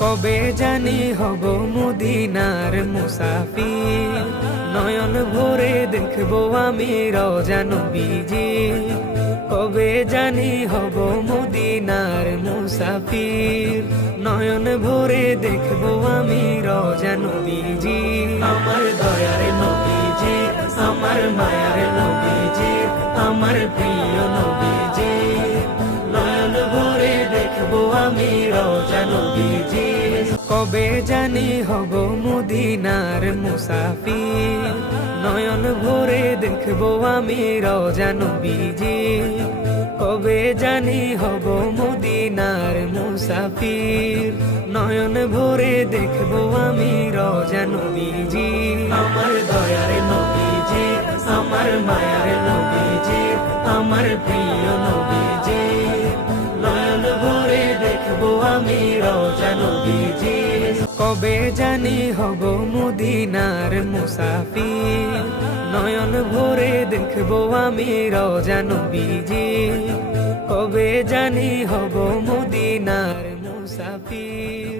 কবে জানি হব মদিনার মুসাফির, নয়ন ভরে দেখবো আমি রওজা নবীজি। কবে জানি হব মদিনার মুসাফির, নয়ন ভরে দেখবো আমি রওজা নবীজি। আমার দয়ার নবীজি, আমার মায়ার নবীজি, আমার প্রিয় নবীজি। নয়ন ভরে দেখবো আমি রওজা নবীজি। কবে জানি হব মদিনার মুসাফির, নয়ন ভরে দেখবো আমি রওজা নবীজি। কবে জানি হব মদিনার মুসাফির, নয়ন ভরে দেখবো আমি রওজা নবীজি। আমার দয়ার নবীজি, আমার মায়ার নবীজি, আমার প্রিয় নবীজি। নয়ন ভরে দেখবো আমি রওজা নবীজি। কবে জানি হব মদিনার মুসাফির, নয়ন ভরে দেখবো আমি রওজা নবীজি। কবে জানি হব মদিনার মুসাফির।